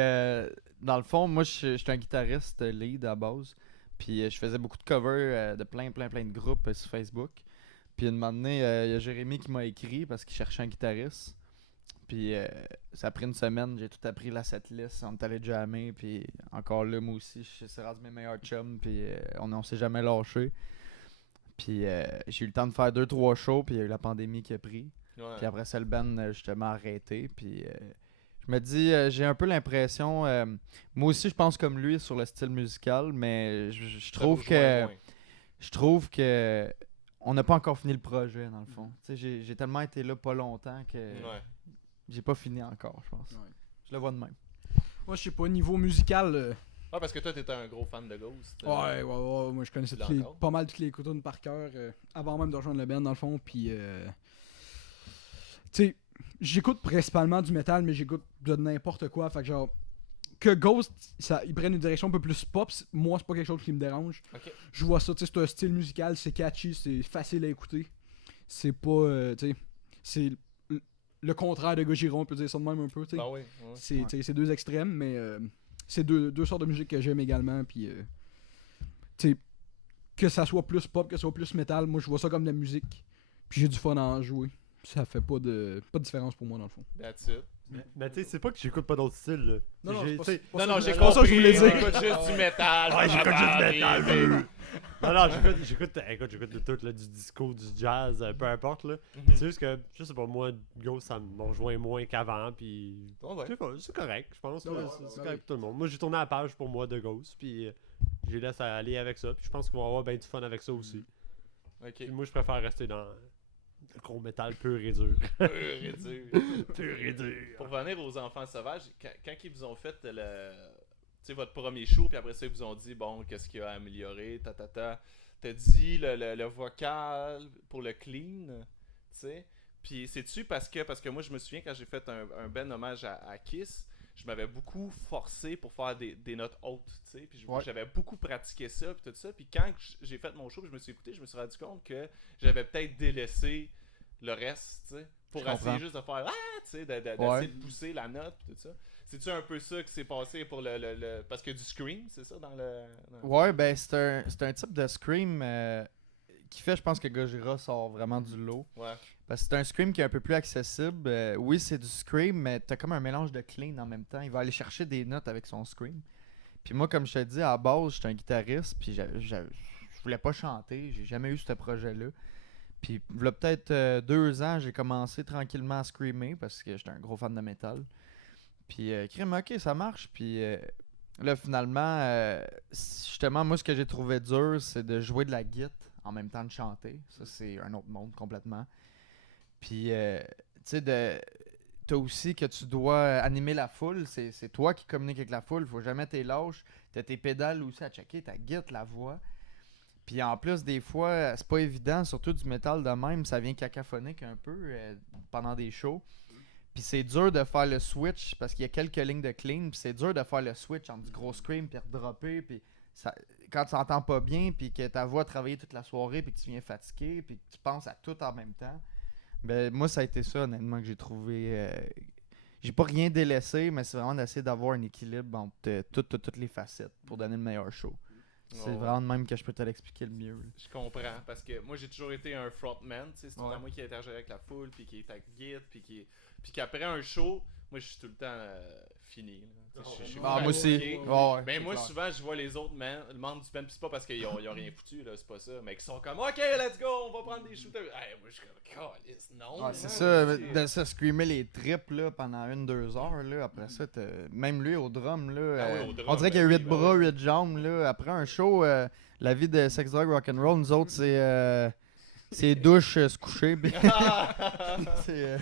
dans le fond, moi je suis un guitariste lead à base. Puis je faisais beaucoup de covers de plein de groupes sur Facebook. Puis une moment donné, il y a Jérémy qui m'a écrit parce qu'il cherchait un guitariste. Puis ça a pris une semaine, j'ai tout appris la setlist, on est allé jammer, puis encore là, moi aussi, c'est rendu mes meilleurs chums, puis on s'est jamais lâché. Puis j'ai eu le temps de faire 2-3 shows, puis il y a eu la pandémie qui a pris. Ouais. Puis après ça, le band justement arrêté, puis je me dis, j'ai un peu l'impression, moi aussi je pense comme lui sur le style musical, mais je trouve que on n'a pas encore fini le projet dans le fond. Tu sais, j'ai tellement été là pas longtemps que Ouais. j'ai pas fini encore, je pense. Ouais. Je le vois de même. Moi, je sais pas, niveau musical. Ah, parce que toi, t'étais un gros fan de Ghost. Ouais, moi je connaissais Tu l'as encore? pas mal toutes les tunes par cœur avant même de rejoindre le band dans le fond. Puis, tu sais, j'écoute principalement du métal, mais j'écoute de n'importe quoi. Fait que genre, que Ghost, ils prennent une direction un peu plus pop, moi c'est pas quelque chose qui me dérange. Ok. Je vois ça, tu sais, c'est un style musical, c'est catchy, c'est facile à écouter. C'est pas, tu sais, c'est le contraire de Gojira, on peut dire ça de même un peu, tu sais. Ben oui. Ouais. C'est deux extrêmes, mais c'est deux sortes de musique que j'aime également. Puis, tu sais, que ça soit plus pop, que ça soit plus métal, moi je vois ça comme de la musique. Puis j'ai du fun à en jouer. Ça fait pas de différence pour moi dans le fond. That's it. Mais tu sais, c'est pas que j'écoute pas d'autres styles, là. Non, non, J'ai- c'est pas- tu sais- c'est pas Non, ça non, que j'ai c'est pas ça que je compris. voulais dire. J'écoute juste du métal. Ouais, j'écoute juste du métal, baby. Non, j'écoute de tout, là, du disco, du jazz, peu importe, là. Mhm. C'est juste que, je sais pas, moi, Ghost, ça me rejoint moins qu'avant, puis... Ouais, ouais. Je sais pas, c'est correct, je pense, là, Ouais, c'est ouais, correct pour tout le monde. Moi, j'ai tourné la page pour moi de Ghost, puis je les laisse aller avec ça, puis je pense qu'on va avoir bien du fun avec ça aussi. Ok. Puis moi, je préfère rester dans le gros métal pur et dur. Pur et dur. Pur et dur. Pour revenir aux enfants sauvages, quand ils vous ont fait votre premier show, puis après ça, ils vous ont dit, bon, qu'est-ce qu'il y a à améliorer, t'as dit le vocal pour le clean, tu sais. Puis c'est-tu parce que moi, je me souviens quand j'ai fait un ben hommage à Kiss, je m'avais beaucoup forcé pour faire des notes hautes, tu sais. Puis Ouais. j'avais beaucoup pratiqué ça, puis tout ça. Puis quand j'ai fait mon show, puis je me suis écouté, je me suis rendu compte que j'avais peut-être délaissé le reste, tu sais, pour Je essayer comprends. juste de faire tu sais, d'essayer Ouais. de pousser la note, puis tout ça. C'est-tu un peu ça qui s'est passé pour le parce que du scream, c'est ça dans le. Ouais, ben c'est un type de scream qui fait, je pense, que Gojira sort vraiment du lot. Ouais. Parce que c'est un scream qui est un peu plus accessible. Oui, c'est du scream, mais t'as comme un mélange de clean en même temps. Il va aller chercher des notes avec son scream. Puis moi, comme je te dis, à la base, j'étais un guitariste, puis je voulais pas chanter. J'ai jamais eu ce projet-là. Puis, il y a peut-être 2 ans, j'ai commencé tranquillement à screamer parce que j'étais un gros fan de métal. Puis, crime, ok, ça marche. Puis, là, finalement, justement, moi, ce que j'ai trouvé dur, c'est de jouer de la guitare en même temps de chanter. Ça, c'est un autre monde complètement. Puis, tu sais, t'as aussi que tu dois animer la foule. C'est toi qui communiques avec la foule. Faut jamais t'es lâche. T'as tes pédales aussi à checker, ta guitare, la voix. Puis en plus, des fois, c'est pas évident, surtout du métal de même, ça vient cacophonique un peu pendant des shows. Puis c'est dur de faire le switch parce qu'il y a quelques lignes de clean. Puis c'est dur de faire le switch entre du gros scream puis redropper. Puis quand tu n'entends pas bien, puis que ta voix a travaillé toute la soirée, puis que tu viens fatigué, puis que tu penses à tout en même temps. Ben, moi, ça a été ça, honnêtement, que j'ai trouvé. J'ai pas rien délaissé, mais c'est vraiment d'essayer d'avoir un équilibre entre toutes les facettes pour donner le meilleur show. C'est vraiment de même que je peux te l'expliquer le mieux. Je comprends, parce que moi j'ai toujours été un frontman, c'est tout le Ouais. temps moi qui interagit avec la foule, puis qui est à guide, puis qu'après un show, moi je suis tout le temps fini. Là. Je suis Ah, moi aussi. fatigué. Ouais, Ben c'est moi clair. souvent je vois les autres membres du band, pis c'est pas parce qu'ils ont rien foutu, là, c'est pas ça, mais qui sont comme OK, let's go, on va prendre des shooters. Hey, moi je suis comme calice, non. Ouais, c'est hein, ça, c'est- de se screamer les tripes là, pendant 1-2 heures. Là, après ça, même lui au drum, là, Ah oui, au drum, on dirait qu'il y a ben 8 oui, ben bras, oui. 8 jambes. Là. Après un show, la vie de Sex Drug Rock'n'Roll, nous autres, c'est douche, se coucher. puis c'est, Ouais,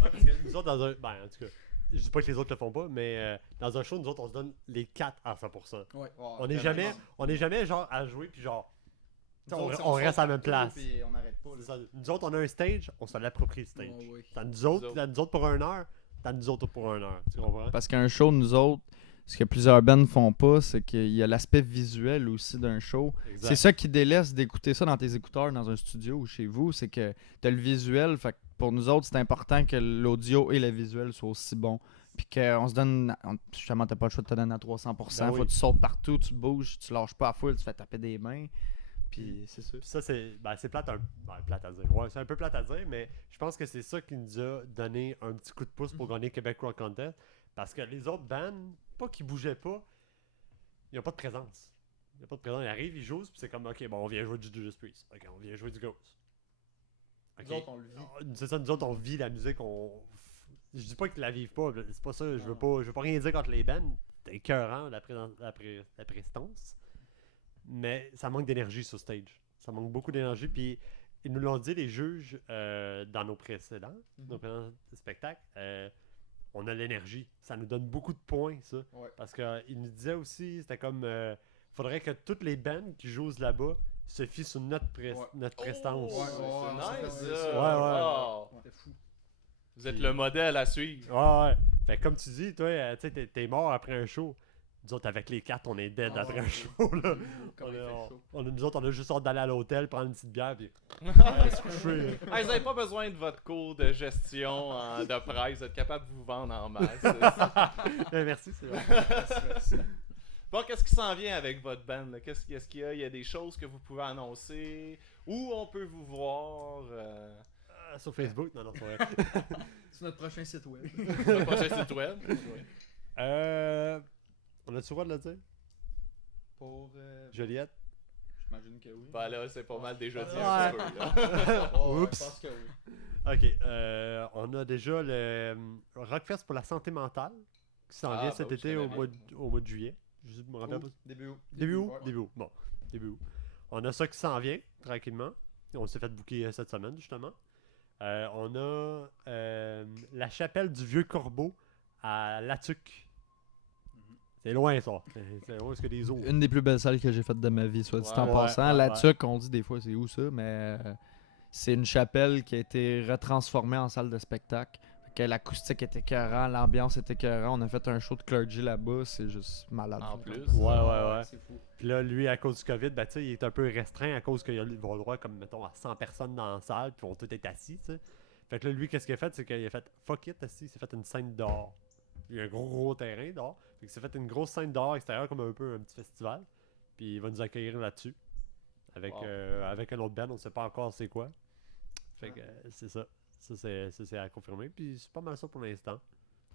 parce que nous autres, dans un. Ben, en tout cas, je dis pas que les autres le font pas, mais dans un show, nous autres, on se donne les 4 à 100%. On est jamais genre à jouer, puis genre. On reste à la même place. Puis on n'arrête pas. C'est ça. Nous autres, on a un stage, on se l'approprie le stage. T'as nous autres pour 1 heure, t'as nous autres pour 1 heure. Tu comprends? Parce qu'un show, nous autres, ce que plusieurs bands font pas, c'est qu'il y a l'aspect visuel aussi d'un show. Exact. C'est ça qui délaisse d'écouter ça dans tes écouteurs, dans un studio ou chez vous, c'est que t'as le visuel. Fait que pour nous autres, c'est important que l'audio et le visuel soient aussi bons. Puis qu'on se donne. Justement, t'as pas le choix de te donner à 300%. Ben oui. Faut que tu sautes partout, tu bouges, tu lâches pas à full, tu te fais taper des mains. Puis c'est ça. Puis ça, c'est plate, plate à dire. Ouais, c'est un peu plate à dire, mais je pense que c'est ça qui nous a donné un petit coup de pouce pour gagner Québec Rock Contest. Parce que les autres bands, pas qu'ils bougeaient pas, ils n'ont pas de présence. Ils arrivent, ils jouent, puis c'est comme, ok, bon, on vient jouer du Judas Priest. Ok, on vient jouer du Ghost. Ok. Nous autres, on le vit. C'est ça, nous autres, on vit la musique, Je dis pas qu'ils la vivent pas, c'est pas ça, je veux pas rien dire contre les bands. C'est écœurant, la prestance. Mais ça manque d'énergie sur stage. Ça manque beaucoup d'énergie, puis ils nous l'ont dit, les juges, dans nos précédents spectacles, on a l'énergie. Ça nous donne beaucoup de points, ça. Ouais. Parce qu'ils nous disaient aussi, c'était comme, faudrait que toutes les bands qui jouent là-bas se fient sur notre prestance. Oh, Ouais, c'est ouais, nice, ouais, ça. ouais. Wow. C'était fou. Vous êtes le modèle à suivre. Ouais. Fait que comme tu dis, toi, tu sais, t'es mort après un show. Nous autres, avec les 4, on est dead après un show, là. Nous autres, on a juste hâte d'aller à l'hôtel, prendre une petite bière, puis se coucher. Hey, vous n'avez pas besoin de votre cours de gestion de presse. Vous êtes capable de vous vendre en masse. Merci, c'est vrai. Bon, qu'est-ce qui s'en vient avec votre band? Là? Qu'est-ce qu'il y a? Il y a des choses que vous pouvez annoncer? Où on peut vous voir? Sur Facebook, non, c'est vrai. C'est notre prochain site web. Le prochain site web? On a-tu le droit de le dire? Pour. Joliette? J'imagine que oui. Ben là, c'est pas mal déjà dit Ouais. un petit peu. Là. Oups. Je pense que oui. Ok, on a déjà le Rockfest pour la santé mentale qui s'en vient cet oui, été je au connais mois de juillet. Je me rappelle pas. Début août. Début août? Ouais. Début août. Bon, début août. On a ça qui s'en vient, tranquillement. On s'est fait booker cette semaine, justement. On a la chapelle du Vieux Corbeau à Latuc. C'est loin, ça. C'est loin, parce que des eaux. Une des plus belles salles que j'ai faites de ma vie, soit dit en Ouais, passant. ouais, La ouais. Tuque, on dit des fois c'est où ça, mais c'est une chapelle qui a été retransformée en salle de spectacle. Fait que l'acoustique était écœurant, l'ambiance était écœurant. On a fait un show de clergy là-bas, c'est juste malade. En plus. Ouais. C'est fou. Puis là, lui, à cause du COVID, ben, tu sais, il est un peu restreint à cause qu'il a le droit, comme, mettons, à 100 personnes dans la salle, puis on tout est assis, tu sais. Fait que là, lui, qu'est-ce qu'il a fait? C'est qu'il a fait fuck it, assis, il s'est fait une scène dehors. Il y a un gros terrain dehors. Fait qu'il s'est fait une grosse scène dehors extérieure, comme un peu un petit festival. Puis il va nous accueillir là-dessus. Avec, Wow. avec un autre band, on sait pas encore c'est quoi. Fait que c'est ça. Ça, c'est à confirmer. Puis c'est pas mal ça pour l'instant.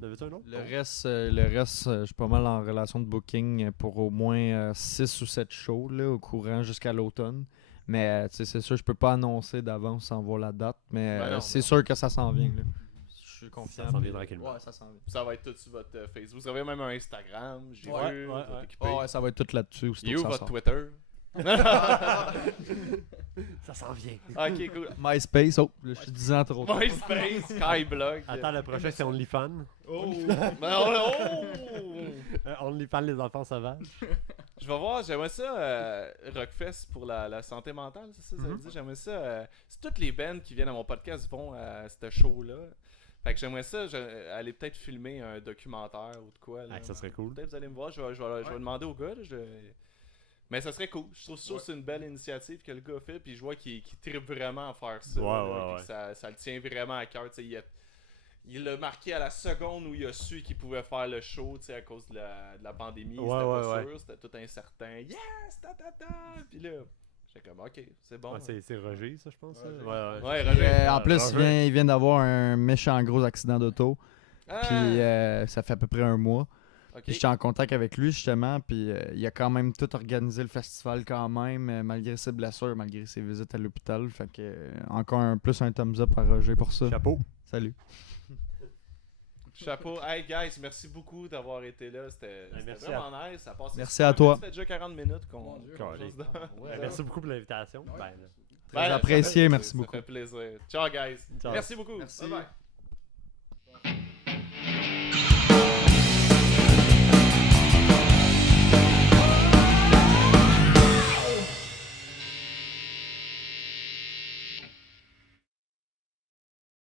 En avais-tu un autre? Le reste, je suis pas mal en relation de booking pour au moins 6 ou 7 shows là, au courant jusqu'à l'automne. Mais tu sais, c'est sûr, je peux pas annoncer d'avance sans voir la date, mais Ben non, c'est non. sûr que ça s'en vient. Là. Je suis confiant. Ça s'en vient puis- tranquillement. Ouais, ça s'en vient. Ça va être tout sur votre Facebook. Vous avez même un Instagram, j'ai Ouais, vu. ouais, vous êtes ouais. occupé. Ouais, ça va être tout là-dessus. aussitôt Il est que où ça votre sort. Twitter? Ça s'en vient. Ok, cool. MySpace, oh, là, je suis 10 ans trop tôt. MySpace, Skyblog. Attends, le prochain, c'est OnlyFans. Oh! Ben, oh! OnlyFans, les enfants sauvages. Je vais voir, j'aimerais ça, Rockfest pour la santé mentale, c'est ça, ça veut dire? J'aimerais ça. C'est toutes les bands qui viennent à mon podcast vont à ce show-là. Fait que j'aimerais ça, aller peut-être filmer un documentaire ou de quoi. Là. Ah, ça serait cool. Peut-être vous allez me voir, je vais demander au gars. Là, mais ça serait cool. Je trouve que c'est une belle initiative que le gars fait. Puis je vois qu'il tripe vraiment à faire ça. Puis ça le tient vraiment à cœur. Il l'a marqué à la seconde où il a su qu'il pouvait faire le show à cause de la pandémie. C'était pas sûr, c'était tout incertain. Yes! Puis là, j'étais comme, ok, c'est bon. C'est Roger, ça, je pense. Ouais, Roger. En plus, il vient d'avoir un méchant gros accident d'auto. Ah! Puis ça fait à peu près un mois. Ok. Puis j'étais en contact avec lui justement. Puis il a quand même tout organisé le festival quand même, malgré ses blessures, malgré ses visites à l'hôpital. Fait que encore plus un thumbs up à Roger pour ça. Chapeau. Salut. Chapeau. Hey guys, merci beaucoup d'avoir été là. C'était vraiment nice. Ça passe Merci à toi. Ça fait déjà 40 minutes qu'on. Mon Dieu. Merci beaucoup pour l'invitation. Ouais. Très apprécié, merci Ça beaucoup. fait plaisir. Ciao guys. Ciao. Merci beaucoup. Merci. Bye bye.